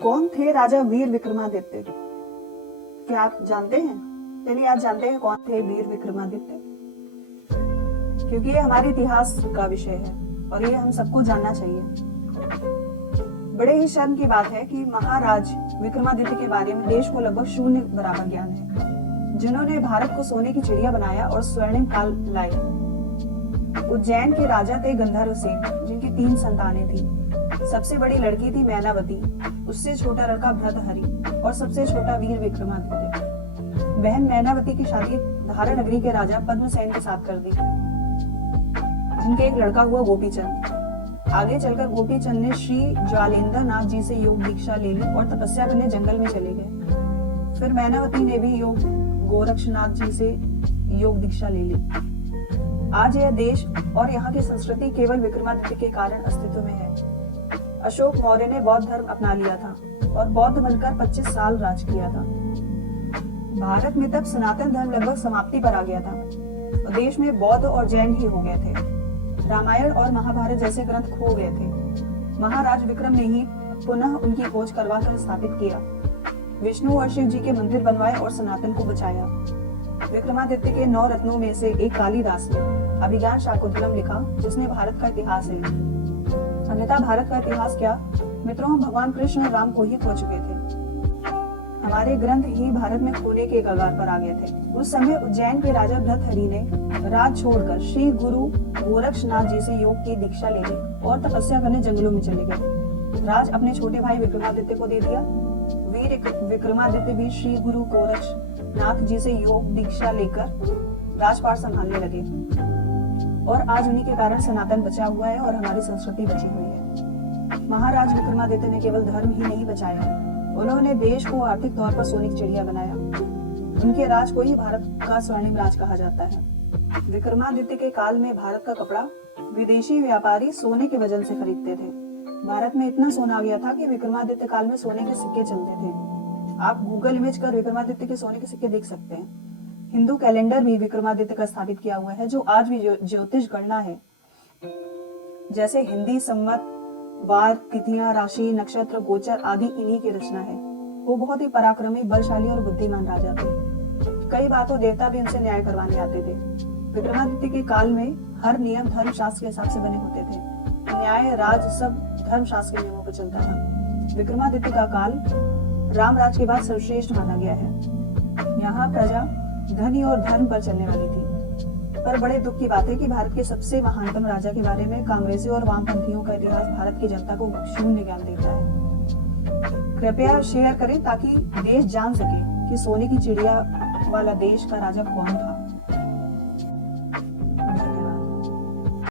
कौन थे राजा वीर विक्रमादित्य? क्या आप जानते हैं? चलिए आज जानते हैं कौन थे वीर विक्रमादित्य, क्योंकि ये हमारे इतिहास का विषय है और ये हम सबको जानना चाहिए। बड़े ही शर्म की बात है कि महाराज विक्रमादित्य के बारे में देश को लगभग शून्य बराबर ज्ञान है, जिन्होंने भारत को सोने की चिड़िया बनाया और स्वर्णिम काल लाए। उज्जैन के राजा थे गंधर्व सेन, जिनकी 3 संतानें थी। सबसे बड़ी लड़की थी मैनावती, उससे छोटा लड़का भर्तहरि और सबसे छोटा वीर विक्रमादित्य। बहन मैनावती की शादी धारा नगरी के राजा पद्मसेन के साथ कर दी, जिनके एक लड़का हुआ गोपीचंद। आगे चलकर गोपीचंद ने श्री ज्वालेंद्र नाथ जी से योग दीक्षा ले ली और तपस्या करने जंगल में चले गए। फिर मैनावती ने भी योग गोरक्षनाथ जी से योग दीक्षा ले ली। आज यह देश और यहाँ की संस्कृति केवल विक्रमादित्य के कारण अस्तित्व में है। अशोक मौर्य ने बौद्ध धर्म अपना लिया था और बौद्ध बनकर 25 साल राज किया था। भारत में तब सनातन धर्म लगभग समाप्ति पर आ गया था और देश में बौद्ध और जैन ही हो गए थे। रामायण और महाभारत जैसे ग्रंथ खो गए थे। महाराज विक्रम ने ही पुनः उनकी खोज करवाकर स्थापित किया। विष्णु और शिव जी के मंदिर बनवाए और सनातन को बचाया। विक्रमादित्य के 9 रत्नों में से एक कालिदास ने अभिज्ञान शाकुंतलम लिखा, जिसमें भारत का इतिहास है। अन्यथा भारत का इतिहास क्या, मित्रों, हम भगवान कृष्ण और राम को ही खो चुके थे। हमारे ग्रंथ ही भारत में खोने के कगार पर आ गए थे। उस समय उज्जैन के राजा भर्तहरि ने राज छोड़कर श्री गुरु गोरक्षनाथ जी से योग की दीक्षा ले ली और तपस्या करने जंगलों में चले गए। राज अपने छोटे भाई विक्रमादित्य को दे दिया। वीर विक्रमादित्य भी श्री गुरु गोरक्षनाथ जी से योग दीक्षा लेकर राजपाट संभालने लगे और आज उन्हीं के कारण सनातन बचा हुआ है और हमारी संस्कृति बची हुई है। महाराज विक्रमादित्य ने केवल धर्म ही नहीं बचाया, उन्होंने देश को आर्थिक तौर पर सोने की चिड़िया बनाया। उनके राज को ही भारत का स्वर्णिम राज कहा जाता है। विक्रमादित्य के काल में भारत का कपड़ा विदेशी व्यापारी सोने के वजन से खरीदते थे। भारत में इतना सोना आ गया था कि विक्रमादित्य काल में सोने के सिक्के चलते थे। आप गूगल इमेज कर विक्रमादित्य के सोने के सिक्के देख सकते हैं। हिंदू कैलेंडर भी विक्रमादित्य का स्थापित किया हुआ है, जो आज भी ज्योतिष गणना है, जैसे हिंदी संवत, वार, तिथियां, राशि, नक्षत्र, गोचर आदि इन्हीं की रचना है। वो बहुत ही पराक्रमी, बलशाली और बुद्धिमान राजा थे। कई बार तो देवता भी उनसे न्याय करवाने आते थे। विक्रमादित्य के काल में हर नियम धर्मशास्त्र के हिसाब से बने होते थे। न्याय, राज सब धर्मशास्त्र के नियमों पर चलता था। विक्रमादित्य का काल रामराज के बाद सर्वश्रेष्ठ माना गया है। यहाँ प्रजा धनी और धर्म पर चलने वाली थी। पर बड़े दुख की बात है कि भारत के सबसे महानतम राजा के बारे में कांग्रेसी और वामपंथियों का इतिहास भारत की जनता को शून्य ज्ञान देता है। कृपया शेयर करें ताकि देश जान सके कि सोने की चिड़िया वाला देश का राजा कौन था।